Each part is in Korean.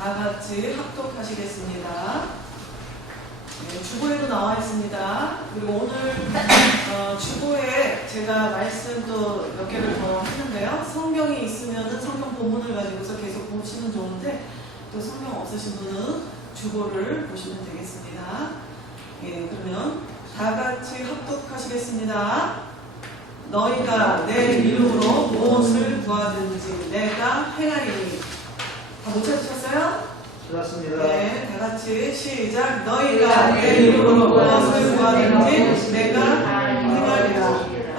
다 같이 합독하시겠습니다. 네, 주보에도 나와 있습니다. 그리고 오늘 주보에 제가 말씀 또 몇 개를 더 했는데요. 성경이 있으면은 성경 본문을 가지고서 계속 보시면 좋은데 또 성경 없으신 분은 주보를 보시면 되겠습니다. 예, 그러면 다 같이 합독하시겠습니다. 너희가 내 이름으로 무엇을 구하든지 내가 행하리니. 다 못 찾으셨어요? 찾았습니다. 네, 다 같이 시작. 너희가 내 이름으로 무엇을 구하든지 내가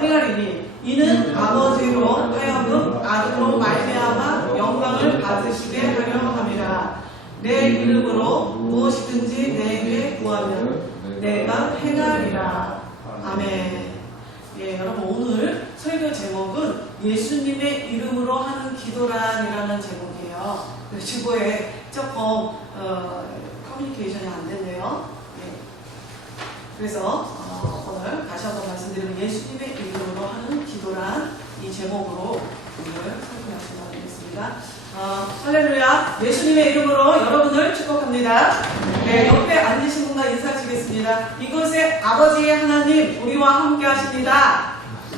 행하리니. 이는 아버지로 하여금 아들로 말미암아 영광을 받으시게 하려 함이라. 내 이름으로 무엇이든지 내게 구하면 내가 행하리라. 아멘. 예, 여러분 오늘 설교 제목은 예수님의 이름으로 하는 기도란이라는 제목이에요. 주보에 조금 커뮤니케이션이 안 됐네요. 예. 그래서 오늘 다시 한번 말씀드리면 예수님의 이름으로 하는 기도란 이 제목으로 오늘 설교 말씀드리겠습니다. 할렐루야. 예수님의 이름으로 여러분을 축복합니다. 네, 옆에 앉으신 분과 인사하시겠습니다. 이곳에 아버지의 하나님 우리와 함께 하십니다.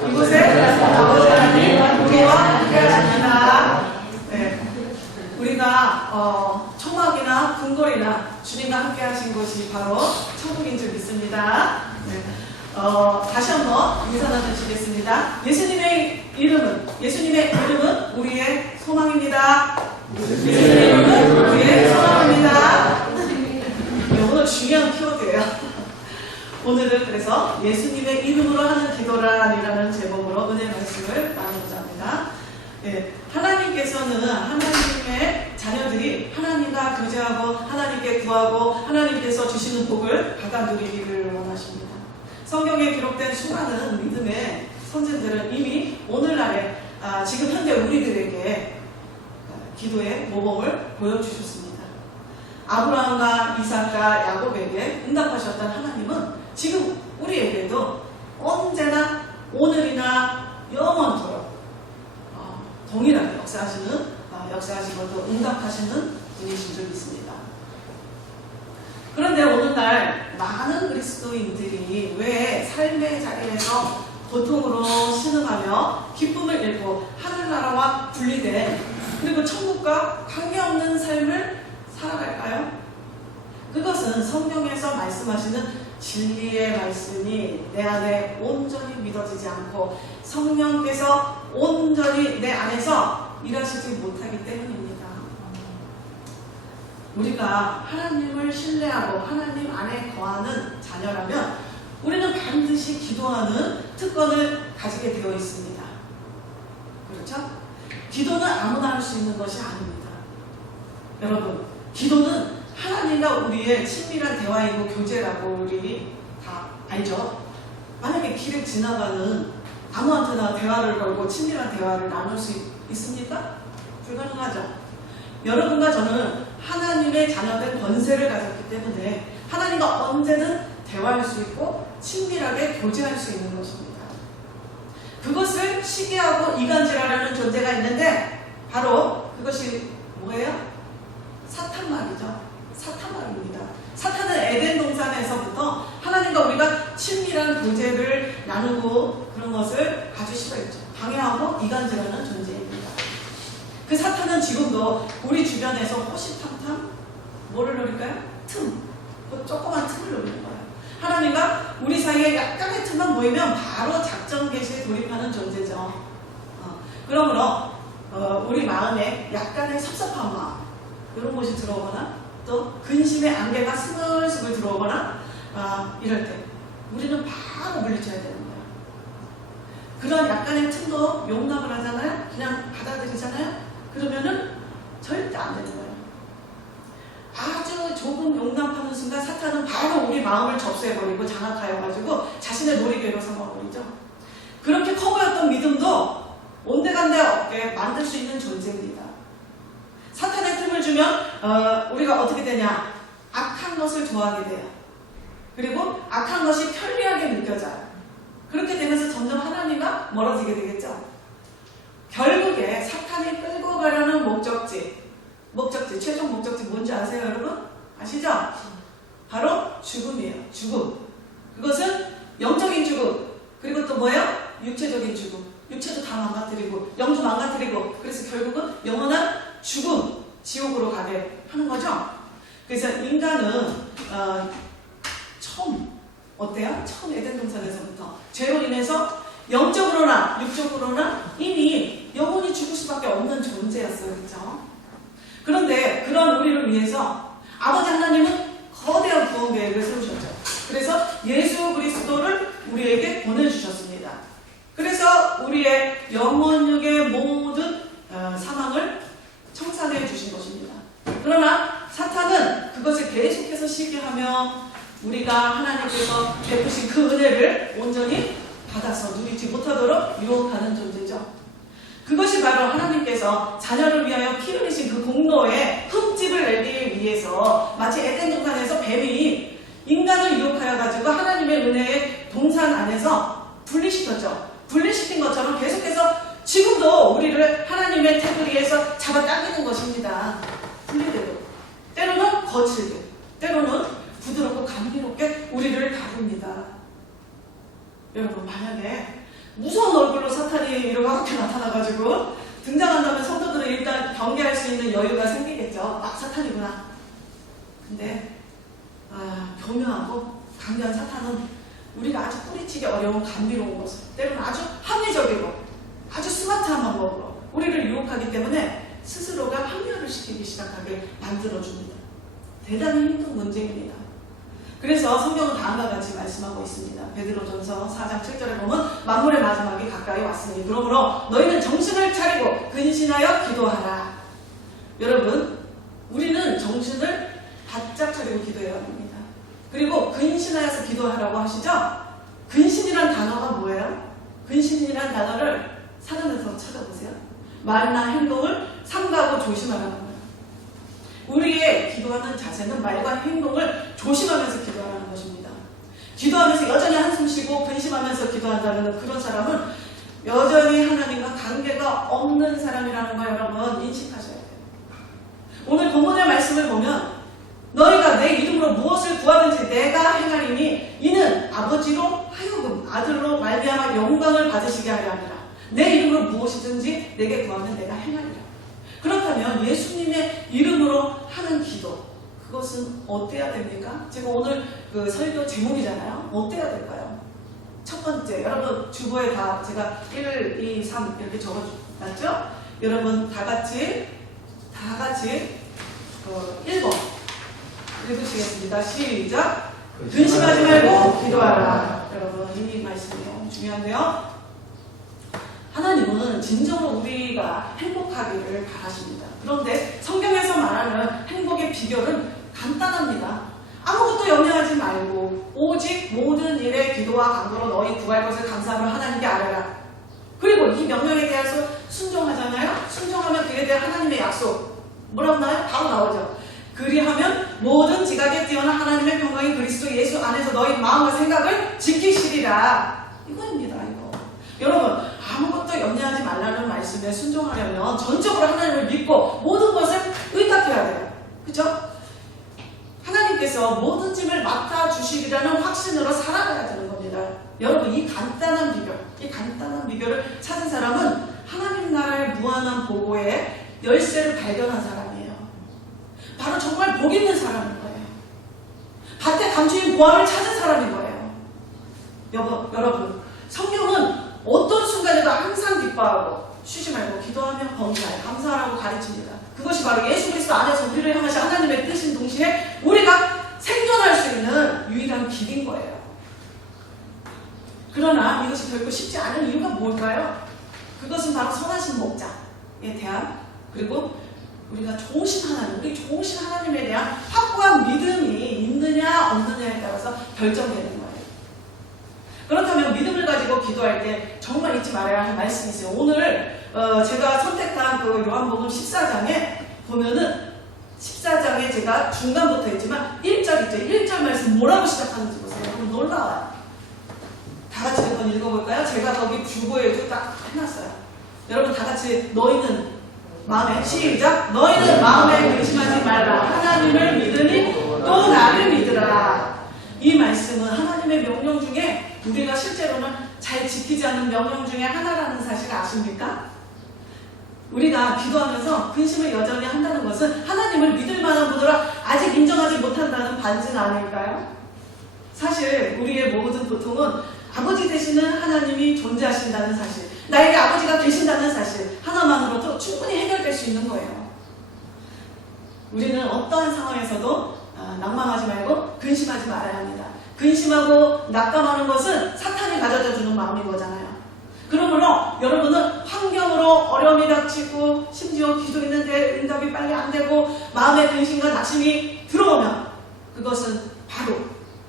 이곳에 아버지 하나님 우리와 함께 하십니다. 네, 우리가 초막이나 궁궐이나 주님과 함께 하신 곳이 바로 천국인 줄 믿습니다. 네, 다시 한번 인사 나누시겠습니다. 예수님의 이름은 우리의 소망입니다. 예수님의 이름은 우리의 소망입니다. 네, 오늘 중요한 키워드예요. 오늘은 그래서 예수님의 이름으로 하는 기도란이라는 제목으로 은혜 말씀을 나누고자 합니다. 네, 하나님께서는 하나님의 자녀들이 하나님과 교제하고 하나님께 구하고 하나님께서 주시는 복을 받아 누리기를 원하십니다. 성경에 기록된 수많은 믿음의 선생들은 이미 오늘날에 지금 현재 우리들에게 기도의 모범을 보여주셨습니다. 아브라함과 이삭과 야곱에게 응답하셨던 하나님은 지금 우리에게도 언제나 오늘이나 영원토록 동일하게 역사하시고 또 응답하시는 분이신 줄 믿습니다. 그런데 오늘날 많은 그리스도인들이 왜 삶의 자리에서 고통으로 신음하며 기쁨을 잃고 하늘나라와 분리된 그리고 천국과 관계없는 삶을 살아갈까요? 그것은 성경에서 말씀하시는 진리의 말씀이 내 안에 온전히 믿어지지 않고 성령께서 온전히 내 안에서 일하시지 못하기 때문입니다. 우리가 하나님을 신뢰하고 하나님 안에 거하는 자녀라면 우리는 반드시 기도하는 특권을 가지게 되어 있습니다. 그렇죠? 기도는 아무나 할 수 있는 것이 아닙니다. 여러분, 기도는 하나님과 우리의 친밀한 대화이고 교제라고 우리 다 알죠? 만약에 길을 지나가는 아무한테나 대화를 걸고 친밀한 대화를 나눌 수 있습니까? 불가능하죠. 여러분과 저는 하나님의 자녀된 권세를 가졌기 때문에 하나님과 언제든 대화할 수 있고 친밀하게 교제할 수 있는 것입니다. 그것을 시기하고 이간질하려는 존재가 있는데 바로 그것이 뭐예요? 사탄말이죠. 사탄말입니다. 사탄은 에덴 동산에서부터 하나님과 우리가 친밀한 교제를 나누고 그런 것을 아주 싫어했죠. 방해하고 이간질하는 존재입니다. 그 사탄은 지금도 우리 주변에서 호시탐탐 뭐를 노릴까요? 틈. 그 조그만 틈을 노리는 거예요. 하나님과 우리 사이에 약간의 틈만 보이면 바로 작전 개시에 돌입하는 존재죠. 그러므로 우리 마음에 약간의 섭섭한 마음 이런 것이 들어오거나 또 근심의 안개가 스글스글 들어오거나 이럴 때 우리는 바로 물리쳐야 되는 거예요. 그런 약간의 틈도 용납을 하잖아요. 그냥 받아들이잖아요. 그러면은 절대 안 되는 거예요. 아주 조금 용납하는 순간 사탄은 바로 우리 마음을 접수해버리고 장악하여가지고 자신의 놀이개로 삼아버리죠. 그렇게 커 보였던 믿음도 온데간데 없게 만들 수 있는 존재입니다. 사탄의 틈을 주면 우리가 어떻게 되냐? 악한 것을 좋아하게 돼요. 그리고 악한 것이 편리하게 느껴져요. 그렇게 되면서 점점 하나님과 멀어지게 되겠죠. 결국에 사탄이 끌고 가려는 목적지 목적지, 최종 목적지 뭔지 아세요, 여러분? 아시죠? 바로 죽음이에요. 죽음. 그것은 영적인 죽음. 그리고 또 뭐예요? 육체적인 죽음. 육체도 다 망가뜨리고 영도 망가뜨리고 그래서 결국은 영원한 죽음, 지옥으로 가게 하는 거죠. 그래서 인간은 처음 어때요? 처음 에덴 동산에서부터 죄로 인해서 영적으로나 육적으로나 이미 영원히 죽을 수밖에 없는 존재였어요. 그렇죠? 그런데 그런 우리를 위해서 아버지 하나님은 거대한 구원 계획을 세우셨죠. 그래서 예수 그리스도를 우리에게 보내주셨습니다. 그래서 우리의 영혼육의 모든 사망을 청산해 주신 것입니다. 그러나 사탄은 그것을 계속해서 시기하며 우리가 하나님께서 베푸신 그 은혜를 온전히 받아서 누리지 못하도록 유혹하는 존재죠. 그것이 바로 하나님께서 자녀를 위하여 피 흘리신 그 공로에 흠집을 내기 위해서 마치 에덴 동산에서 뱀이 인간을 유혹하여 가지고 하나님의 은혜의 동산 안에서 분리시켰죠. 분리시킨 것처럼 계속해서 지금도 우리를 하나님의 테두리에서 잡아당기는 것입니다. 분리돼도 때로는 거칠게, 때로는 부드럽고 감미롭게 우리를 다룹니다. 여러분, 만약에 무서운 얼굴로 사탄이 이렇게 나타나가지고 등장한다면 성도들은 일단 경계할 수 있는 여유가 생기겠죠. 아, 사탄이구나. 근데 교묘하고 강렬한 사탄은 우리가 아주 뿌리치기 어려운 감미로운 것을, 때로는 아주 합리적이고 아주 스마트한 방법으로 우리를 유혹하기 때문에 스스로가 합리화를 시키기 시작하게 만들어줍니다. 대단히 힘든 문제입니다. 그래서 성경은 다음과 같이 말씀하고 있습니다. 베드로전서 4장 7절에 보면 만물의 마지막이 가까이 왔으니 그러므로 너희는 정신을 차리고 근신하여 기도하라. 여러분, 우리는 정신을 바짝 차리고 기도해야 합니다. 그리고 근신하여서 기도하라고 하시죠? 근신이란 단어가 뭐예요? 근신이란 단어를 사전에서 찾아보세요. 말이나 행동을 삼가하고 조심하라는 거예요. 우리의 기도하는 자세는 말과 행동을 조심하면서 기도하라는 것입니다. 기도하면서 여전히 한숨 쉬고 근심하면서 기도한다는 그런 사람은 여전히 하나님과 관계가 없는 사람이라는 거 여러분 인식하셔야 돼요. 오늘 본문의 말씀을 보면 너희가 내 이름으로 무엇을 구하든지 내가 행하리니 이는 아버지로 하여금 아들로 말미암아 영광을 받으시게 하려 함이라. 내 이름으로 무엇이든지 내게 구하면 내가 행하리라. 그렇다면 예수님의 이름으로 하는 기도, 그것은 어때야 됩니까? 제가 오늘 그 설교 제목이잖아요. 어때야 될까요? 첫 번째, 여러분 주보에 다 제가 1, 2, 3 이렇게 적어놨죠? 여러분 다 같이 1번 읽으시겠습니다. 시작! 근심하지 말고 기도하라. 여러분 이 말씀이 너무 중요한데요. 하나님은 진정으로 우리가 행복하기를 바라십니다. 그런데 성경에서 말하는 행복의 비결은 간단합니다. 아무것도 염려하지 말고 오직 모든 일에 기도와 간구로 너희 구할 것을 감사함을 하나님께 아뢰라. 그리고 이 명령에 대해서 순종하잖아요. 순종하면 그에 대한 하나님의 약속 뭐라고 나와요? 바로 나오죠. 그리하면 모든 지각에 뛰어난 하나님의 평강이 그리스도 예수 안에서 너희 마음과 생각을 지키시리라. 이거입니다. 이거. 여러분 아무것도 염려하지 말라는 말씀에 순종하려면 전적으로 하나님을 믿고 모든 것을 의탁해야 돼요. 그렇죠? 하나님께서 모든 짐을 맡아주시리라는 확신으로 살아가야 되는 겁니다. 여러분 이 간단한 비결을 찾은 사람은 하나님 나라의 무한한 보고의 열쇠를 발견한 사람이에요. 바로 정말 복 있는 사람인 거예요. 밭에 감추인 보화를 찾은 사람인 거예요. 여러분 성경은 어떤 순간에도 항상 기뻐하고 쉬지 말고 기도하며 범사에 감사하라고 가르칩니다. 그것이 바로 예수 그리스도 안에서 우리를 향하신 하나님의 뜻인 동시에 우리가 생존할 수 있는 유일한 길인 거예요. 그러나 이것이 결코 쉽지 않은 이유가 뭘까요? 그것은 바로 선하신 목자에 대한 그리고 우리가 좋으신 하나님, 우리 좋으신 하나님에 대한 확고한 믿음이 있느냐 없느냐에 따라서 결정되는 거예요. 그렇다면 믿음을 가지고 기도할 때 정말 잊지 말아야 할 말씀이 있어요. 오늘 제가 선택한 그 요한복음 14장에 보면은 14장에 제가 중간부터 했지만 1절 있죠. 1절 말씀 뭐라고 시작하는지 보세요. 여러분 놀라워요. 다 같이 한번 읽어볼까요? 제가 거기 주보에도 딱 해놨어요. 여러분 다 같이 너희는 마음에 시작. 너희는 마음에 근심하지 말라. 하나님을 믿으니 또 나를 믿으라. 이 말씀은 하나님의 명령 중에 우리가 실제로는 잘 지키지 않는 명령 중에 하나라는 사실을 아십니까? 우리가 기도하면서 근심을 여전히 한다는 것은 하나님을 믿을 만한 분으로 아직 인정하지 못한다는 반증 아닐까요? 사실 우리의 모든 고통은 아버지 되시는 하나님이 존재하신다는 사실, 나에게 아버지가 계신다는 사실 하나만으로도 충분히 해결될 수 있는 거예요. 우리는 어떠한 상황에서도 낭망하지 말고 근심하지 말아야 합니다. 근심하고 낙담하는 것은 사탄이 가져다 주는 마음인 거잖아요. 그러므로 여러분은 환경으로 어려움이 닥치고 심지어 기도했는데 응답이 빨리 안 되고 마음의 근심과 낙심이 들어오면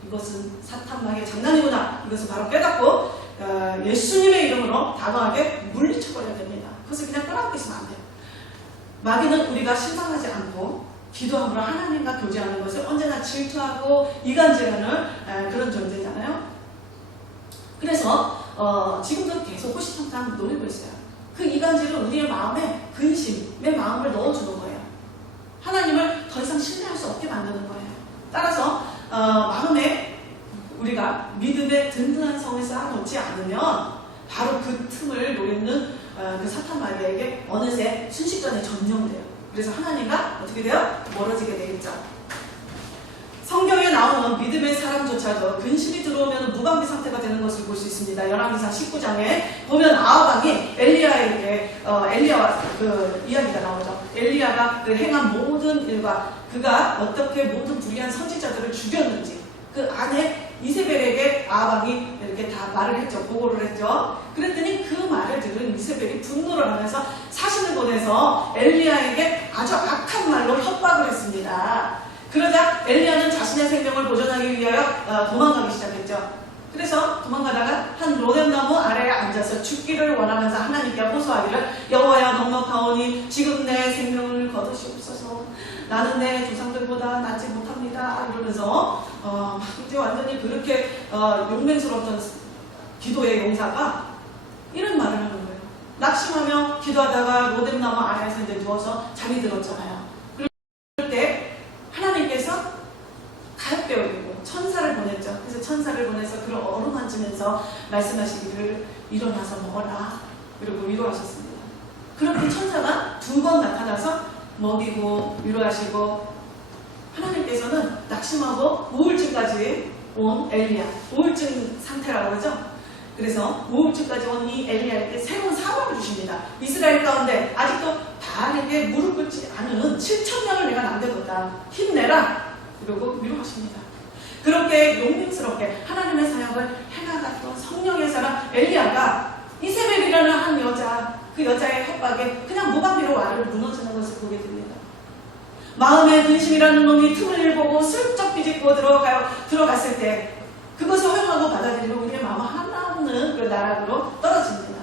이것은 사탄마귀의 장난이구나. 이것을 바로 깨닫고 예수님의 이름으로 단호하게 물리쳐버려야 됩니다. 그것을 그냥 떠나고 있으면 안 돼요. 마귀는 우리가 실망하지 않고 기도함으로 하나님과 교제하는 것을 언제나 질투하고 이간질하는 그런 존재잖아요. 그래서 지금도 계속 호시탐탐 노리고 있어요. 그 이간질은 우리의 마음에 근심의 마음을 넣어주는 거예요. 하나님을 더 이상 신뢰할 수 없게 만드는 거예요. 따라서 마음에 우리가 믿음의 든든한 성을 쌓아놓지 않으면 바로 그 틈을 노리는 그 사탄 마귀에게 어느새 순식간에 점령돼요. 그래서 하나님과 어떻게 돼요? 멀어지게 되겠죠. 성경에 나오는 믿음의 사람조차도 근심이 들어오면 무방비 상태가 되는 것을 볼 수 있습니다. 열왕기상 19장에 보면 아하방이 엘리야에게 엘리야와 그 이야기가 나오죠. 엘리야가 그 행한 모든 일과 그가 어떻게 모든 불의한 선지자들을 죽였는지 그 안에 이세벨에게 아하방이 이렇게 다 말을 했죠. 보고를 했죠. 그랬더니 그 말을 들은 이세벨이 분노를 하면서 사신을 보내서 엘리야에게 아주 악한 말로 협박을 했습니다. 그러자 엘리야는 자신의 생명을 보존하기 위하여 도망가기 시작했죠. 그래서 도망가다가 한 로뎀나무 아래에 앉아서 죽기를 원하면서 하나님께 호소하기를 여호와여 넉넉하오니 지금 내 생명을 거두시옵소서. 나는 내 조상들보다 낫지 못합니다. 이러면서 이제 완전히 그렇게 용맹스러웠던 기도의 용사가 이런 말을 하는 거예요. 낙심하며 기도하다가 로뎀나무 아래에서 이제 누워서 잠이 들었잖아요. 그럴 때 하나님께서 가볍게 여기고 천사를 보냈죠. 그래서 천사를 보내서 그를 어루만지면서 말씀하시기를 일어나서 먹어라. 그리고 위로하셨습니다. 그렇게 천사가 2번 나타나서 먹이고 위로하시고 하나님께서는 낙심하고 우울증까지 온 엘리야, 우울증 상태라고 그러죠. 그래서 우울증까지 온 이 엘리야에게 새로운 사명을 주십니다. 이스라엘 가운데 아직도 바알에게 무릎 꿇지 않은 7,000명을 내가 남겨뒀다. 힘내라. 그리고 위로하십니다. 그렇게 용맹스럽게 하나님의 사역을 해나갔던 성령의 사람 엘리야가 이세벨이라는 한 여자, 그 여자의 협박에 그냥 무방비로 와를 무너지는 것을 보게 됩니다. 마음의 근심이라는 놈이 틈을 보고 슬쩍 비집고 들어갔을 때 그것을 허용하고 받아들이고 우리의 마음은 하나 없는 그 나락으로 떨어집니다.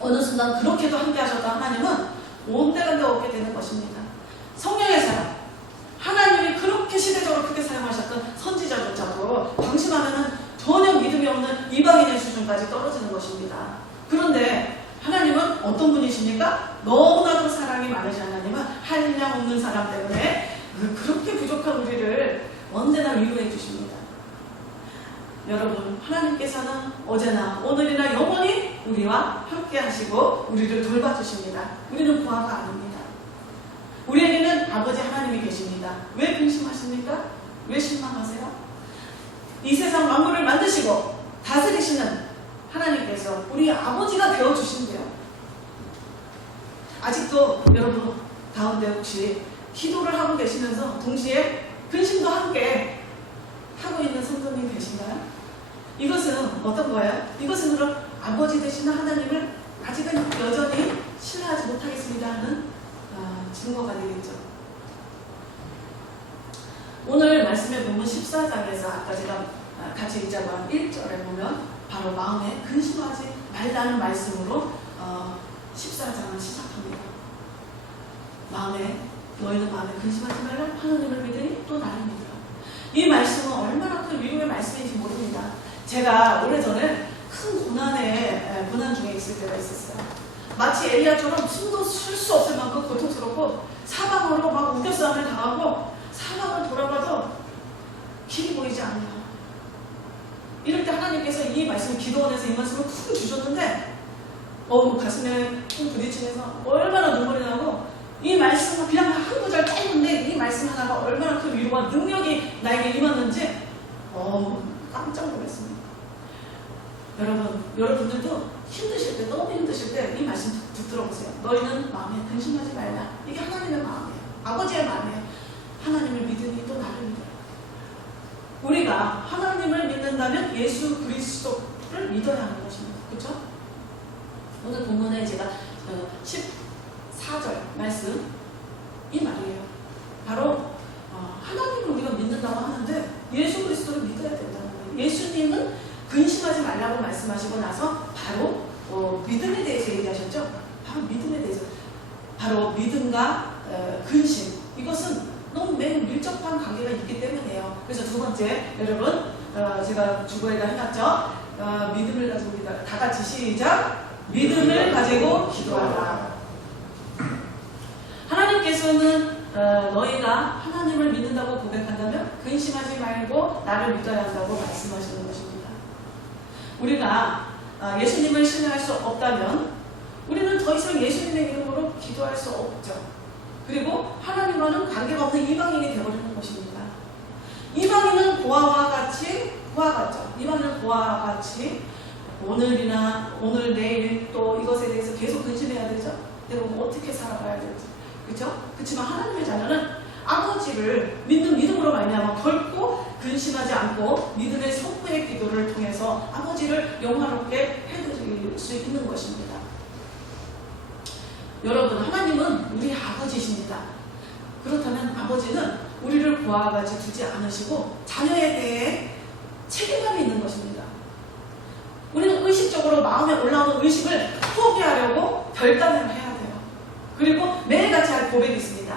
어느 순간 그렇게도 함께 하셨던 하나님은 온데간데 없게 되는 것입니다. 성령의 사람, 하나님이 그렇게 시대적으로 크게 사용하셨던 선지자조차도 방심하면 전혀 믿음이 없는 이방인의 수준까지 떨어지는 것입니다. 그런데 하나님은 어떤 분이십니까? 너무나도 사랑이 많으신 하나님은 한량 없는 사람 때문에 그렇게 부족한 우리를 언제나 위로해 주십니다. 여러분, 하나님께서는 어제나 오늘이나 영원히 우리와 함께 하시고 우리를 돌봐주십니다. 우리는 부하가 아닙니다. 우리에게는 아버지 하나님이 계십니다. 왜 근심하십니까? 왜 실망하세요? 이 세상 만물을 만드시고 다스리시는 하나님께서 우리 아버지가 되어주신대요. 아직도 여러분 가운데 혹시 기도를 하고 계시면서 동시에 근심도 함께 하고 있는 성도님 계신가요? 이것은 어떤 거예요? 이것은 그럼 아버지 되시는 하나님을 아직은 여전히 신뢰하지 못하겠습니다 하는 증거가 되겠죠. 오늘 말씀에 보면 14장에서 아까 제가 같이 읽자고 한 1절에 보면 바로 마음에 근심하지 말라는 말씀으로 14장을 시작합니다. 너희는 마음에 근심하지 말라. 하나님을 믿으니 또 나를 믿으라. 이 말씀은 얼마나 큰 위로의 말씀인지 모릅니다. 제가 오래전에 큰 고난 중에 있을 때가 있었어요. 마치 엘리야처럼 숨도 쉴 수 없을 만큼 고통스럽고 사방으로 막 우겨싸움을 당하고 사방을 돌아봐도 길이 보이지 않아요. 이럴 때 하나님께서 이 말씀, 기도원에서 이 말씀을 푹 주셨는데 가슴에 쿵 부딪히면서 얼마나 눈물이 나고, 이 말씀은 그냥 한 구절 짧은데 이 말씀 하나가 얼마나 그 위로와 능력이 나에게 임했는지 깜짝 놀랐습니다. 여러분들도 힘드실 때, 너무 힘드실 때 이 말씀 들어보세요. 너희는 마음에 근심하지 말라. 이게 하나님의 마음이에요. 아버지의 마음이에요. 하나님을 믿으니 또 나를 믿어라. 우리가 하나님을 믿는다면 예수 그리스도를 믿어야 하는 것입니다. 그렇죠? 오늘 본문에 제가 14절 말씀 이 말이에요. 바로 하나님을 우리가 믿는다고 하는데 예수 그리스도를 믿어야 된다는 거예요. 예수님은 근심하지 말라고 말씀하시고 나서 바로 믿음에 대해서 얘기하셨죠. 바로 믿음에 대해서, 바로 믿음과 근심, 이것은 너무 매우 밀접한 관계가 있기 때문이에요. 그래서 두 번째, 여러분 제가 주보에다 해놨죠. 믿음을 가지고 기도하라. 다 같이 시작. 믿음을 가지고 기도하라. 하나님께서는 너희가 하나님을 믿는다고 고백한다면 근심하지 말고 나를 믿어야 한다고 말씀하시는 것입니다. 우리가 예수님을 신뢰할 수 없다면 우리는 더 이상 예수님의 이름으로 기도할 수 없죠. 그리고 하나님과는 관계가 없는 이방인이 되어버리는 것입니다. 이방인은 고아와 같이, 고아 같죠. 이방인은 고아와 같이 오늘 내일 또 이것에 대해서 계속 근심해야 되죠. 내가 어떻게 살아가야 될지. 그렇죠? 그렇지만 하나님의 자녀는 아버지를 믿는 믿음으로 말미암아 결코 근심하지 않고 믿음의 선포의 기도를 통해서 아버지를 영화롭게 해드릴 수 있는 것입니다. 여러분, 하나님은 우리 아버지십니다. 그렇다면 아버지는 우리를 고아와 같이 두지 않으시고 자녀에 대해 책임감이 있는 것입니다. 우리는 의식적으로 마음에 올라오는 의식을 포기하려고 결단을 해야 돼요. 그리고 매일같이 할 고백이 있습니다.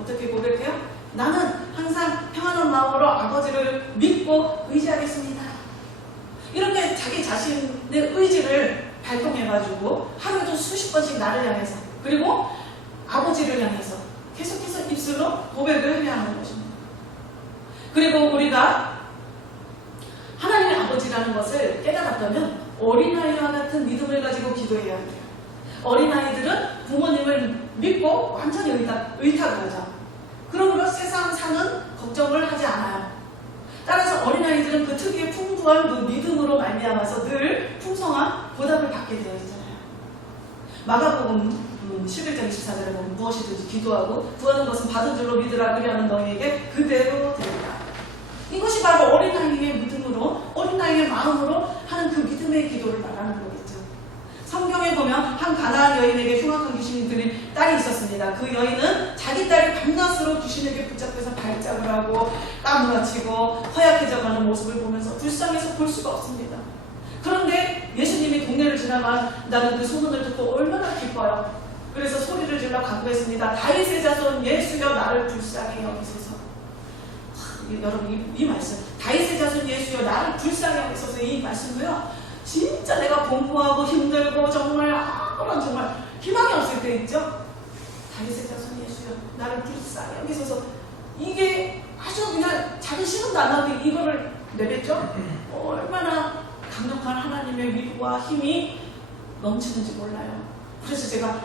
어떻게 고백해요? 나는 항상 평안한 마음으로 아버지를 믿고 의지하겠습니다. 이렇게 자기 자신의 의지를 발동해가지고 하루에도 수십 번씩 나를 향해서, 그리고 아버지를 향해서 계속해서 입술로 고백을 해야 하는 것입니다. 그리고 우리가 하나님의 아버지라는 것을 깨달았다면 어린아이와 같은 믿음을 가지고 기도해야 돼요. 어린아이들은 부모님을 믿고 완전히 의탁을 하죠. 그러므로 세상 사는 걱정을 하지 않아요. 따라서 어린아이들은 그 특유의 풍부한 그 믿음으로 말미암아서 늘 풍성한 보답을 받게 되어 있잖아요. 마가복음 11장 24절에 보면 무엇이든지 기도하고 구하는 것은 받은 줄로 믿으라. 그리하면 너희에게 그대로 되리라. 이것이 바로 어린아이의 믿음으로, 어린아이의 마음으로 하는 그 믿음의 기도를 말하는 거겠죠. 성경에 보면 한 가나안 여인에게 흉악한 귀신이 들린 딸이 있었습니다. 그 여인은 자기 딸이 밤낮으로 귀신에게 붙잡혀서 발작을 하고 까무라치고 허약해져가는 모습을 보면서 불쌍해서 볼 수가 없습니다. 그런데 예수님이 동네를 지나간다는 그 소문을 듣고 얼마나 기뻐요. 그래서 소리를 질러 간구했습니다. 다윗의 자손 예수여 나를 불쌍히 여기소서. 여러분, 이 말씀, 다윗의 자손 예수여 나를 불쌍히 여기소서, 이 말씀도요, 진짜 내가 공부하고 힘들고 정말 아무런 정말 희망이 없을 때 있죠. 다윗의 자손 예수여 나를 불쌍히 여기소서. 이게 아주 그냥 작은 신음도 안 나는데 이거를 내뱉죠. 얼마나 강력한 하나님의 위로와 힘이 넘치는지 몰라요. 그래서 제가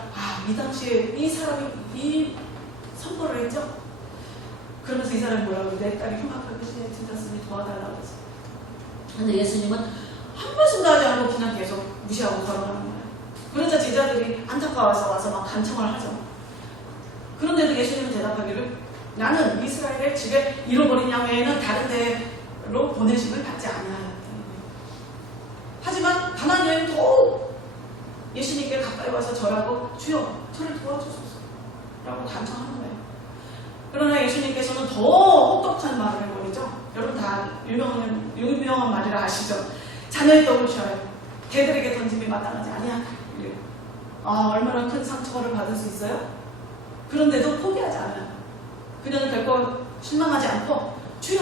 이 당시에 이 사람이 이 선포를 했죠. 그러면서 이 사람이 뭐라고, 내 딸이 흉악한 귀신에 들렸으니 도와달라고 했어요. 근데 예수님은 한 말씀도 하지 않고 그냥 계속 무시하고 걸어가는 거예요. 그러자 제자들이 안타까워서 와서 막 간청을 하죠. 그런데도 예수님은 대답하기를 나는 이스라엘의 집에 잃어버린 양 외에는 다른 데로 보내심을 받지 않아요. 하지만 가나안 여인은 더욱 예수님께 가까이 와서 절하고 주여 저를 도와주소서 라고 간청하는 거예요. 그러나 예수님께서는 더 혹독한 말을 해버리죠. 여러분 다 유명한 말이라 아시죠? 자녀의 떡을 취하여 개들에게 던짐이 마땅하지 아니하다. 얼마나 큰 상처를 받을 수 있어요? 그런데도 포기하지 않아요. 그녀는 결코 실망하지 않고 주여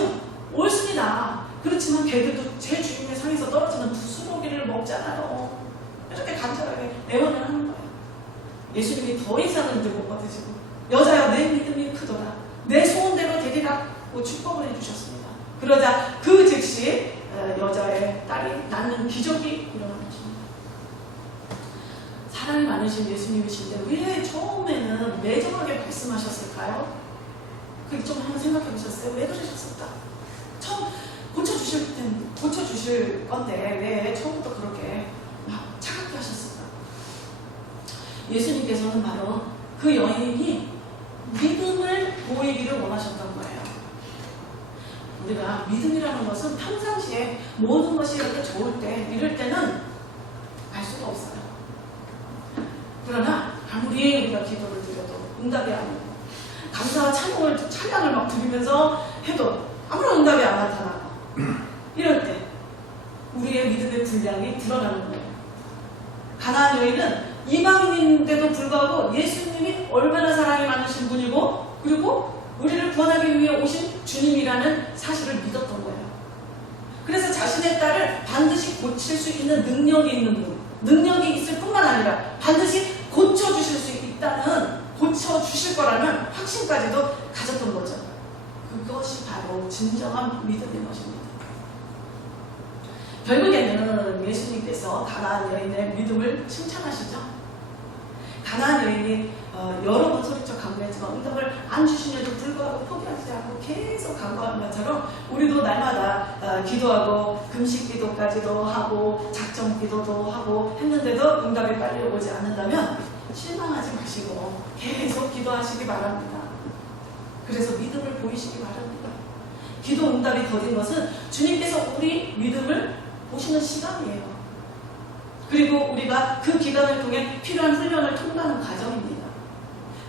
옳습니다. 그렇지만 개들도 제 주인의 상에서 떨어지는 부스러기를 먹잖아요. 이렇게 간절하게 애원을 하는 거예요. 예수님이 더 이상은 못 받으시고 여자야 내 믿음이 크도다 내 소원대로 되리라 축복을 해주셨습니다. 그러자 그 즉시 여자의 딸이 낳는 기적이 일어난 것입니다. 사랑이 많으신 예수님이신데 왜 처음에는 매정하게 말씀하셨을까요? 그게 좀 한번 생각해 보셨어요? 왜 그러셨을까? 처음 고쳐주실 건데 왜 처음부터 그렇게 막 차갑게 하셨을까? 예수님께서는 바로 그 여인이 믿음을 보이기를 원하셨던 거예요. 우리가 믿음이라는 것은 평상시에 모든 것이 이렇게 좋을 때, 이럴 때는 알 수가 없어요. 그러나 아무리 우리가 기도를 드려도 응답이 안 오고 감사와 찬양을 막 드리면서 해도 아무런 응답이 안 나타나고 이럴 때 우리의 믿음의 분량이 드러나는 거예요. 가나안 여인은 이방인인데도 불구하고 예수님이 얼마나 사랑이 많으신 분이고 그리고 우리를 구원하기 위해 오신 주님이라는 사실을 믿었던 거예요. 그래서 자신의 딸을 반드시 고칠 수 있는 능력이 있는 분, 능력이 있을 뿐만 아니라 반드시 고쳐주실 수 있다는, 고쳐주실 거라는 확신까지도 가졌던 거죠. 그것이 바로 진정한 믿음인 것입니다. 결국에는 예수님께서 가나안 여인의 믿음을 칭찬하시죠. 가나안 여인이 여러 번 소리쳐 간구했지만 응답을 안 주시면도 불구하고 포기하지 않고 계속 간구하는 것처럼 우리도 날마다 기도하고 금식 기도까지도 하고 작정 기도도 하고 했는데도 응답이 빨리 오지 않는다면 실망하지 마시고 계속 기도하시기 바랍니다. 그래서 믿음을 보이시기 바랍니다. 기도 응답이 더딘 것은 주님께서 우리 믿음을 보시는 시간이에요. 그리고 우리가 그 기간을 통해 필요한 훈련을 통과하는 과정입니다.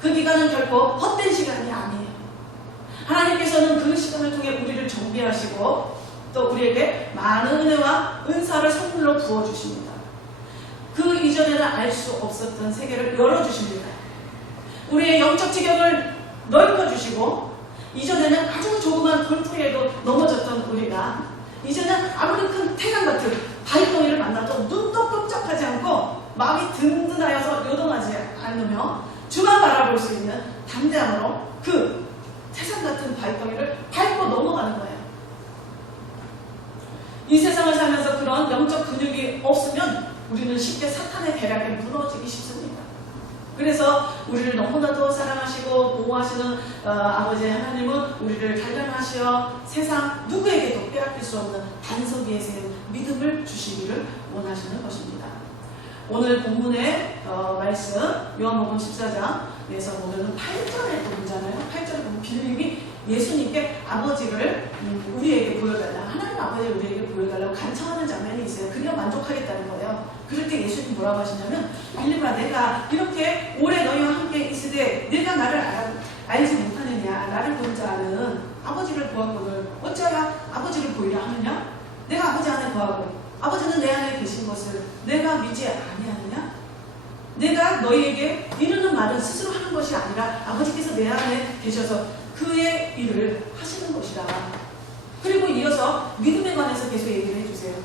그 기간은 결코 헛된 시간이 아니에요. 하나님께서는 그 시간을 통해 우리를 정비하시고 또 우리에게 많은 은혜와 은사를 선물로 부어주십니다. 그 이전에는 알 수 없었던 세계를 열어주십니다. 우리의 영적 지경을 넓혀주시고 이전에는 아주 조그만 돌풀이에도 넘어졌던 우리가 이제는 아무리 큰 태양 같은 바위덩이를 만나도 눈도 끔찍하지 않고 마음이 든든하여서 요동하지 않으며 주만 바라볼 수 있는 담대함으로 그 태산 같은 바위덩이를 밟고 넘어가는 거예요. 이 세상을 살면서 그런 영적 근육이 없으면 우리는 쉽게 사탄의 계략에 무너지기 쉽습니다. 그래서 우리를 너무나도 사랑하시고 보호하시는 아버지 하나님은 우리를 단련하시어 세상 누구에게도 빼앗길 수 없는 반석 위에 세운 믿음을 주시기를 원하시는 것입니다. 오늘 본문의 말씀 요한복음 14장에서 보면 8절에 또 보잖아요. 8절에 보면 빌립이 예수님께 아버지를 우리에게 보여달라, 하나님 아버지를 우리에게 보여달라고 간청하는 장면이 있어요. 그래야 만족하겠다는 거예요. 그럴 때 예수님 뭐라고 하시냐면, 빌립아, 내가 이렇게 오래 너희와 함께 있으되 내가 나를 알지 못하느냐? 나를 본 자는 아버지를 보았거늘 어찌하여 아버지를 보이라 하느냐? 내가 아버지 안에 거하고 아버지는 내 안에 계신 것을 내가 믿지 아니하느냐? 내가 너희에게 이르는 말은 스스로 하는 것이 아니라 아버지께서 내 안에 계셔서 그의 일을 하시는 것이라. 그리고 이어서 믿음에 관해서 계속 얘기를 해주세요.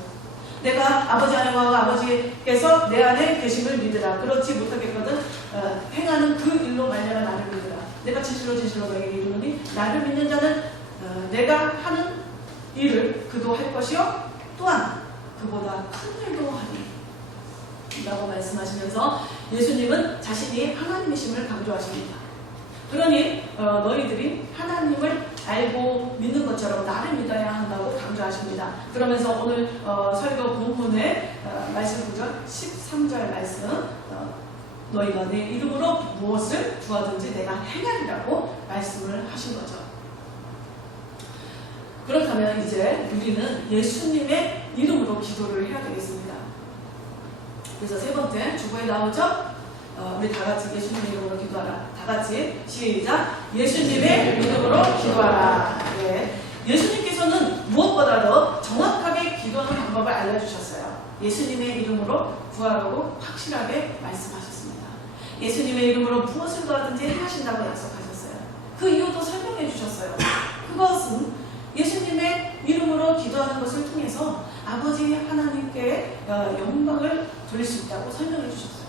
내가 아버지 안에 거하고 아버지께서 내 안에 계심을 믿으라. 그렇지 못하겠거든 행하는 그 일로 말미암아 나를 믿으라. 내가 진실로 너에게 이르노니 나를 믿는 자는 내가 하는 일을 그도 할 것이요 또한 그보다 큰 일도 하리 라고 말씀하시면서 예수님은 자신이 하나님이심을 강조하십니다. 그러니 너희들이 하나님을 알고 믿는 것처럼 나를 믿어야 한다고 강조하십니다. 그러면서 오늘 설교 본문의 말씀 구절 13절 말씀, 너희가 내 이름으로 무엇을 구하든지 내가 행하리라고 말씀을 하신 거죠. 그렇다면 이제 우리는 예수님의 이름으로 기도를 해야 되겠습니다. 그래서 세 번째 주보에 나오죠? 우리 다 같이 예수님의 이름으로 기도하라. 다 같이 시작. 예수님의 이름으로 기도하라. 네. 예수님께서는 무엇보다도 정확하게 기도하는 방법을 알려주셨어요. 예수님의 이름으로 구하라고 확실하게 말씀하셨습니다. 예수님의 이름으로 무엇을 구하든지 행하신다고 약속하셨어요. 그 이유도 설명해 주셨어요. 그것은 예수님의 이름으로 기도하는 것을 통해서 아버지 하나님께 영광을 돌릴 수 있다고 설명해 주셨어요.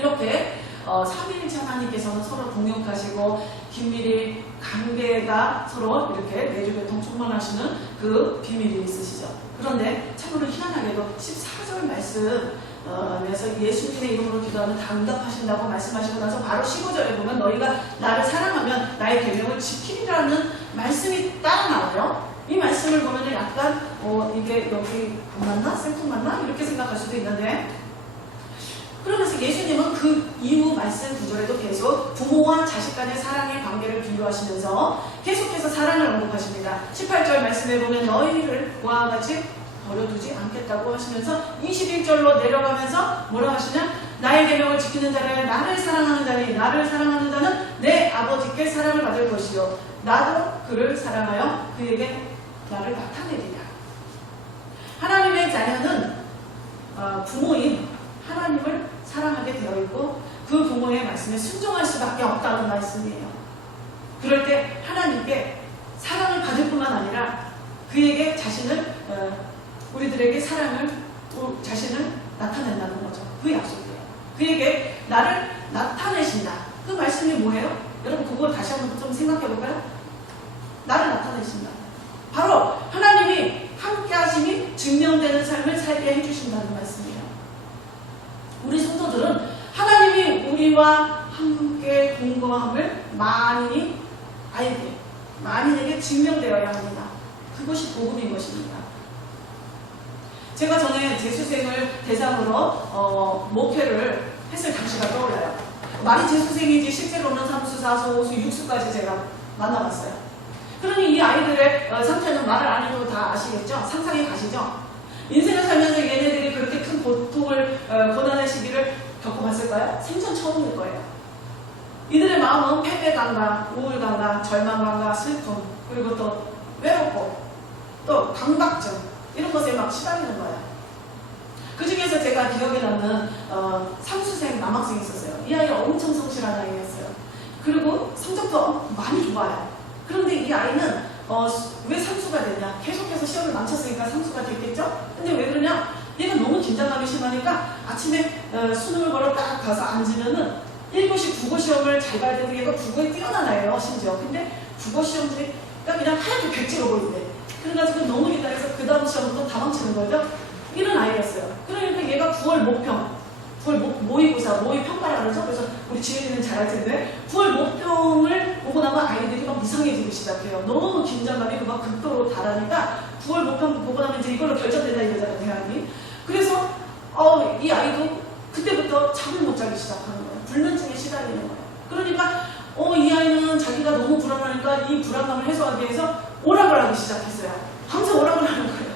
이렇게 삼위일체 하나님께서는 서로 동역하시고 긴밀히 관계가 서로 이렇게 내주교통 충만하시는 그 비밀이 있으시죠. 그런데 참으로 희한하게도 14절 말씀에서 예수님의 이름으로 기도하면 다 응답하신다고 말씀하시고 나서 바로 15절에 보면 너희가 나를 사랑하면 나의 계명을 지키리라는 말씀이 딱 나와요. 이 말씀을 보면 약간 이게 여기 안 맞나? 생뚱 맞나? 이렇게 생각할 수도 있는데, 그러면서 예수님은 그 이후 말씀 구절에도 계속 부모와 자식 간의 사랑의 관계를 비유하시면서 계속해서 사랑을 언급하십니다. 18절 말씀에 보면 너희를 그와 같이 버려두지 않겠다고 하시면서 21절로 내려가면서 뭐라고 하시냐? 나의 계명을 지키는 자는 나를 사랑하는 자니 나를 사랑하는 자는 내 아버지께 사랑을 받을 것이요 나도 그를 사랑하여 그에게 나를 나타내리라. 하나님의 자녀는 부모인 하나님을 사랑하게 되어 있고 그 부모의 말씀에 순종할 수밖에 없다는 말씀이에요. 그럴 때 하나님께 사랑을 받을 뿐만 아니라 그에게 자신을 우리들에게 자신을 나타낸다는 거죠. 그 약속이에요. 그에게 나를 나타내신다. 그 말씀이 뭐예요? 여러분 그거 다시 한번 좀 생각해 볼까요? 나를 나타내신다. 바로 하나님이 함께 하심이 증명되는 삶을 살게 해주신다는 말씀이에요. 우리 성도들은 하나님이 우리와 함께 동거함을 만인에게 증명되어야 합니다. 그것이 복음인 것입니다. 제가 전에 재수생을 대상으로 목회를 했을 당시가 떠올라요. 말이 재수생이지 실제로는 3수, 4수, 5수, 6수까지 제가 만나봤어요. 그러니 이 아이들의 상태는 말을 안 해도 다 아시겠죠? 상상이 가시죠? 인생을 살면서 얘네들이 그렇게 큰 고통을, 고난의 시기를 겪어봤을까요? 생전 처음일 거예요. 이들의 마음은 패배감과 우울감과 절망감과 슬픔, 그리고 또 외롭고 또 강박증 이런 것에 막 시달리는 거예요. 그 중에서 제가 기억에 남는 상수생 남학생이 있었어요. 이 아이가 엄청 성실한 아이였어요. 그리고 성적도 많이 좋아요. 그런데 이 아이는 왜 상수가 됐냐? 계속해서 시험을 망쳤으니까 상수가 됐겠죠? 근데 왜 그러냐? 얘가 너무 긴장감이 심하니까 아침에 수능을 보러 딱 가서 앉으면은 1교시 국어 시험을 잘 봐야 되는 얘가 국어에 뛰어난 아이예요, 심지어. 근데 국어 시험들이 그냥 하얗게 백지로 보이는데. 그래가지고 너무 기다려서 그 다음 시험은 또 다 망치는 거죠? 이런 아이였어요. 그러니까 얘가 9월 모의고사, 모의평가라 그러죠? 그래서 우리 지은이는 잘할 텐데 9월 모평을 보고 나면 아이들이 막 이상해지기 시작해요. 너무 긴장감이 막 극도로 달하니까 9월 모평 보고 나면 이제 이걸로 결정된다 이거잖아요, 대안이. 그래서 이 아이도 그때부터 잠을 못 자기 시작하는 거예요. 불면증에 시달리는 거예요. 그러니까 이 아이는 자기가 너무 불안하니까 이 불안감을 해소하기 위해서 오락을 하기 시작했어요. 밤새 오락을 하는 거예요.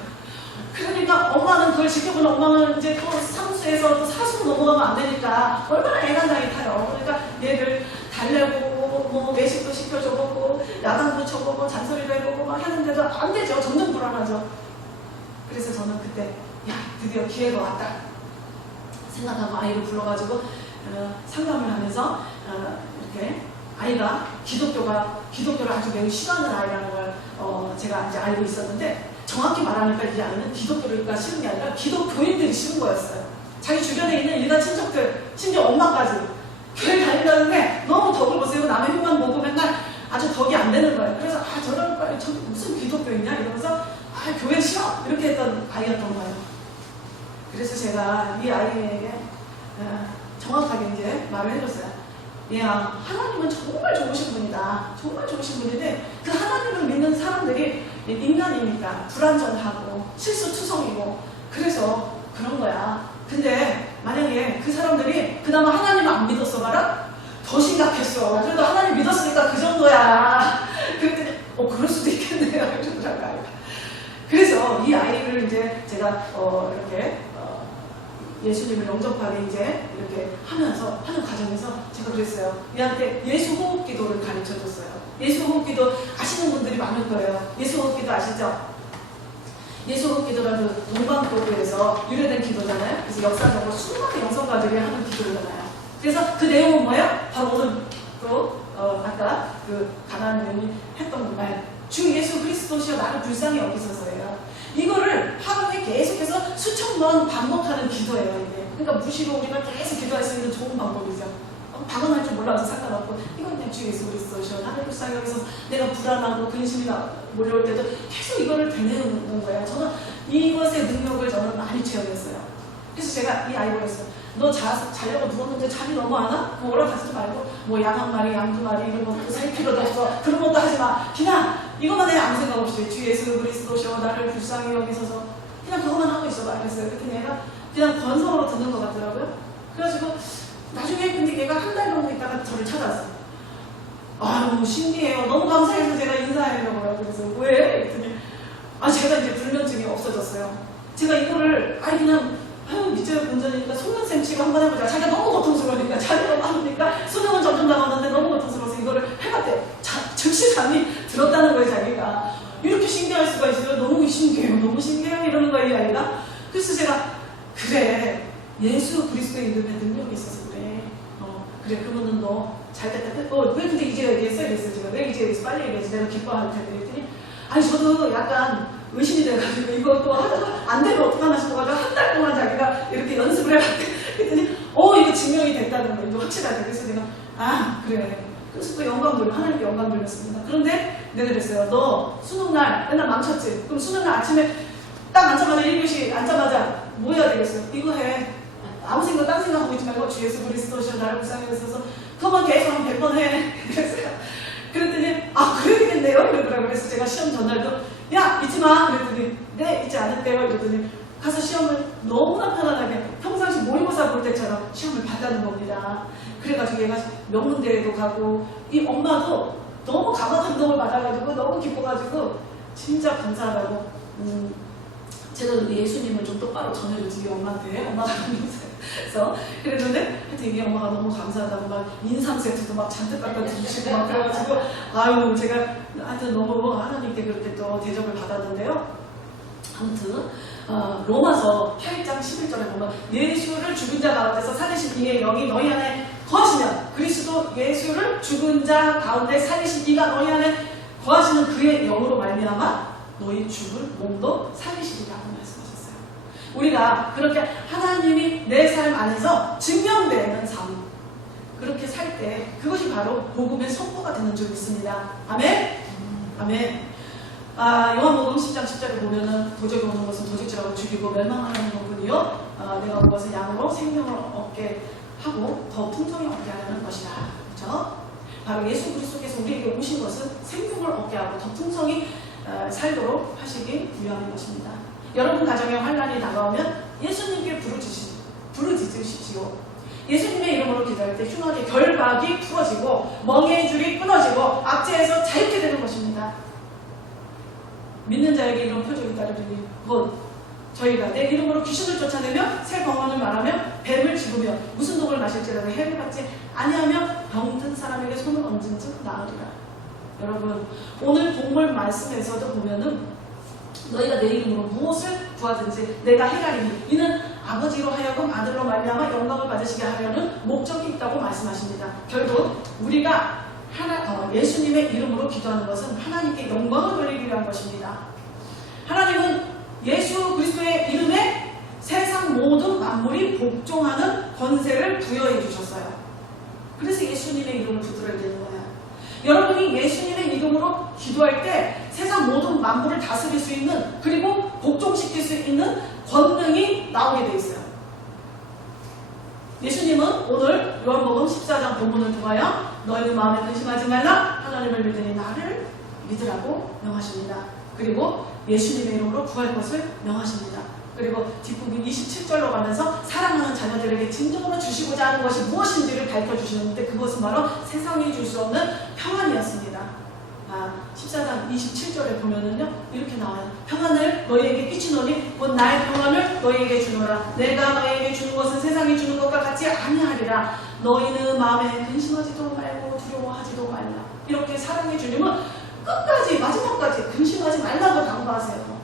그러니까 엄마는 그걸 지켜보는 엄마는 이제 또 상수에서 또 사수로 넘어가면 안 되니까 얼마나 애간장이 타요. 그러니까 얘를 달래보고 뭐 외식도 시켜줘보고 야단도 쳐보고 잔소리도 해보고 막 하는데도 안 되죠. 점점 불안하죠. 그래서 저는 그때 드디어 기회가 왔다 생각하고 아이를 불러가지고 상담을 하면서 이렇게 아이가 기독교를 아주 매우 싫어하는 아이라는 걸 제가 이제 알고 있었는데 정확히 말하니까 이 아이는 기독교가 싫은 게 아니라 기독교인들이 싫은 거였어요. 자기 주변에 있는 일가 친척들, 심지어 엄마까지 교회 다닌다는데 너무 덕을 보세요. 남의 흉만 보고 맨날 아주 덕이 안 되는 거예요. 그래서 저런 거 무슨 기독교인냐 이러면서 교회 싫어 이렇게 했던 아이였던 거예요. 그래서 제가 이 아이에게 정확하게 이제 말을 해줬어요. 야, 하나님은 정말 좋으신 분이다. 정말 좋으신 분인데 그 하나님을 믿는 사람들이 인간이니까 불완전하고 실수투성이고 그래서 그런 거야. 근데 만약에 그 사람들이 그나마 하나님을 안 믿었어 봐라? 더 심각했어. 그래도 하나님 믿었으니까 그 정도야. 그랬더니 그럴 수도 있겠네요. 이러더라고요. 그래서 이 아이를 이제 제가 이렇게 예수님을 영접하게 이제 이렇게 하면서 하는 과정에서 제가 그랬어요. 얘한테 예수 호흡 기도를 가르쳐 줬어요. 예수 호흡 기도 아시는 분들이 많을 거예요. 예수 호흡 기도 아시죠? 예수 호흡 기도라는 동방도교에서 유래된 기도잖아요. 그래서 역사적으로 수많은 영성가들이 하는 기도잖아요. 그래서 그 내용은 뭐예요? 바로 오늘 또 아까 그 가나안인이 했던 말, 주 예수 그리스도시여 나를 불쌍히 여기소서예요. 이거를 하루에 계속해서 수천 번 반복하는 기도예요. 이게 그러니까 무시로 우리가 계속 기도할 수 있는 좋은 방법이죠. 방언할 줄 몰라도 상관없고 이건 그냥 주 예수 그리스도시여 나를 불쌍히 여기서 내가 불안하고 근심이 몰려올 때도 계속 이거를 되뇌는 거예요. 저는 이것의 능력을 저는 많이 체험했어요. 그래서 제가 이 아이를 했어요. 너 자려고 누웠는데 잠이 너무 안 와? 그거 오락하지 말고 뭐 양 한 마리, 양 두 마리 이런 것도 살 필요도 없어. 그런 것도 하지 마. 그냥 이것만 해. 아무 생각 없이 주 예수 그리스도시여 나를 불쌍히 여기소서 그냥 그것만 하고 있어봐. 그랬어요. 그랬더니 얘가 그냥 건성으로 듣는 것 같더라고요. 그래가지고 나중에 근데 얘가 한 달 정도 있다가 저를 찾아왔어요. 아유 신기해요. 너무 감사해서 제가 인사하려고요. 그래서 왜? 그랬더니 제가 이제 불면증이 없어졌어요. 제가 이거를 그냥 밑에 본전이니까 소변 치고 한번 해보자. 자기가 너무 고통스러우니까 자기가 너무 아프니까 수능은 점점 나가는데 너무 고통스러워서 이거를 해봤대. 즉시 잠이 들었다는 거예요. 자기가 이렇게 신기할 수가 있어요. 너무 신기해요. 너무 신기해요. 이러는 거예요. 이 아이가. 그래서 제가 그래 예수 그리스도의 이름에 능력이 있어서 그래. 그래 그러면은 너 잘 됐다. 왜 근데 이제 얘기했어요? 이랬어요. 제가 왜 이제 여기서 빨리 얘기해서 내가 기뻐할 텐데 그랬더니 저도 약간 의심이 돼가지고 이것도 하다가 안 되면 어떡하나 싶어가지고 한 달 동안 자기가 이렇게 연습을 해봤대. 그랬더니 이거 증명이 됐다는 거예요. 이거 확실하게. 그래서 내가 그래. 그래서 또 영광 돌려 하나님께 영광 돌렸습니다. 그런데 내가 그랬어요. 너 수능날 맨날 망쳤지? 그럼 수능날 아침에 딱 앉자마자 1교시 앉자마자 뭐 해야 되겠어요? 이거 해. 아무 생각 딴 생각하고 있지 말고 주 예수 그리스도시여 나를 불쌍히 여기소서 그것만 계속 한 100번 해. 그랬어요. 그랬더니 그래야 되겠네요 이러더라고요. 그래서 제가 시험 전날도 야 잊지 마 그랬더니 네 잊지 않을게요 이러더니 가서 시험을 너무나 편안하게 평상시 모의고사 볼 때처럼 시험을 봤다는 겁니다. 그래가지고 얘가 명문대회도 가고 이 엄마도 너무 강한 감동을 받아가지고 너무 기뻐가지고 진짜 감사하다고 제가 예수님을 좀 똑바로 전해주지 엄마한테 엄마가 그래서 그랬는데 하여튼 이게 엄마가 너무 감사하다고 막 인삼 세트도 막 잔뜩 갖다 주시고 막 그래가지고 제가 하여튼 너무 하나님께 그렇게 또 대접을 받았는데요. 아무튼 로마서 8장 11절에 보면 예수를 죽은 자 가운데서 살리신 이의 영이 너희 안에 거하시면 그리스도 예수를 죽은 자 가운데 살리신 이가 너희 안에 거하시는 그의 영으로 말미암아 너희 죽을 몸도 살리시리라고 말씀하셨어요. 우리가 그렇게 하나님이 내 삶 안에서 증명되는 삶 그렇게 살 때 그것이 바로 복음의 선포가 되는 줄 믿습니다. 아멘? 아멘. 요한복음 10장 10절에 보면은 도적이 오는 것은 도적질하고 죽이고 멸망하는 것뿐이요 내가 온 것은 양으로 생명을 얻게 하고 더 풍성히 얻게 하려는 것이다. 그렇죠? 바로 예수 그리스도께서 우리에게 오신 것은 생명을 얻게 하고 더 풍성히 살도록 하시기 위함인 것입니다. 여러분 가정에 환난이 다가오면 예수님께 부르짖으십시오. 예수님의 이름으로 기도할 때 흉악의 결박이 풀어지고 멍에의 줄이 끊어지고 악재에서 자유케 되는 것입니다. 믿는 자에게 이런 표적이 따르리니 곧 저희가 내 이름으로 귀신을 쫓아내며 새 방언을 말하며 뱀을 집으며 무슨 독을 마실지라도 해를 받지 아니하며 병든 사람에게 손을 얹은 즉 나으리라. 여러분 오늘 본문 말씀에서도 보면은 너희가 내 이름으로 무엇을 구하든지 내가 행하리니 이는 아버지로 하여금 아들로 말미암아 영광을 받으시게 하려는 목적이 있다고 말씀하십니다. 결국 우리가 예수님의 이름으로 기도하는 것은 하나님께 영광을 돌리기 위한 것입니다. 하나님은 예수 그리스도의 이름에 세상 모든 만물이 복종하는 권세를 부여해 주셨어요. 그래서 예수님의 이름을 붙들어야 되는 거예요. 여러분이 예수님의 이름으로 기도할 때 세상 모든 만물을 다스릴 수 있는 그리고 복종시킬 수 있는 권능이 나오게 돼 있어요. 예수님은 오늘 요한복음 14장 본문을 통하여 너희는 마음에 근심하지 말라 하나님을 믿으니 나를 믿으라고 명하십니다. 그리고 예수님의 이름으로 구할 것을 명하십니다. 그리고 뒷부분 27절로 가면서 사랑하는 자녀들에게 진정으로 주시고자 하는 것이 무엇인지를 밝혀주시는데 그것은 바로 세상이 줄 수 없는 평안이었습니다. 14장 27절에 보면은요 이렇게 나와요. 평안을 너희에게 끼치노니 곧 나의 평안을 너희에게 주노라. 내가 너희에게 주는 것은 세상이 주는 것과 같이 아니하리라. 너희는 마음에 근심하지도 말고 두려워하지도 말라. 이렇게 사랑의 주님은 끝까지 마지막까지 근심하지 말라고 당부하세요.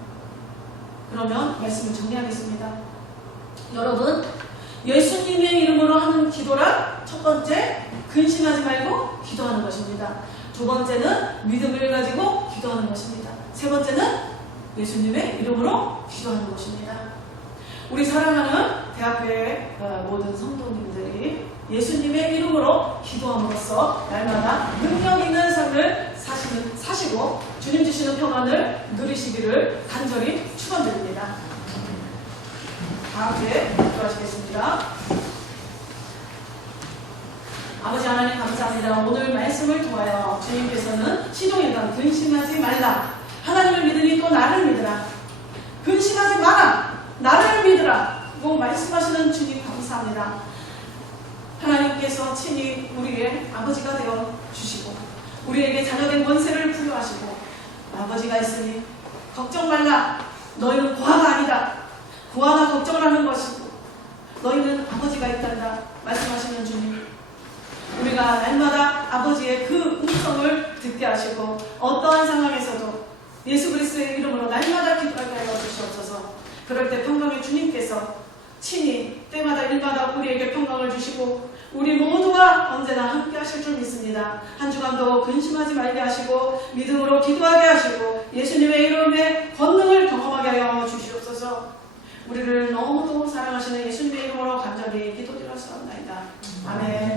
그러면 말씀을 정리하겠습니다. 여러분 예수님의 이름으로 하는 기도란 첫 번째 근심하지 말고 기도하는 것입니다. 두 번째는 믿음을 가지고 기도하는 것입니다. 세 번째는 예수님의 이름으로 기도하는 것입니다. 우리 사랑하는 대학교의 모든 성도님들이 예수님의 이름으로 기도함으로써 날마다 능력 있는 삶을 사시고 주님 주시는 평안을 누리시기를 간절히 축원드립니다. 다 함께 기도하시겠습니다. 아버지 하나님 감사합니다. 오늘 말씀을 통하여 주님께서는 시종일관 근심하지 말라. 하나님을 믿으니 또 나를 믿으라. 근심하지 마라. 나를 믿으라. 고 말씀하시는 주님 감사합니다. 하나님께서 친히 우리의 아버지가 되어 주시고 우리에게 자녀된 권세를 부여하시고 아버지가 있으니 걱정 말라. 너희는 고아가 아니다. 고아가 걱정을 하는 것이고 너희는 아버지가 있단다. 말씀하시는 주님, 우리가 날마다 아버지의 그 음성을 듣게 하시고 어떠한 상황에서도 예수 그리스도의 이름으로 날마다 기도하게 하여 주시옵소서. 그럴 때 평강의 주님께서 친히 때마다 일마다 우리에게 평강을 주시고 우리 모두와 언제나 함께 하실 줄 믿습니다. 한 주간도 근심하지 말게 하시고 믿음으로 기도하게 하시고 예수님의 이름의 권능을 경험하게 하여 주시옵소서. 우리를 너무도 사랑하시는 예수님의 이름으로 간절히 기도드렸사옵나이다. 아멘.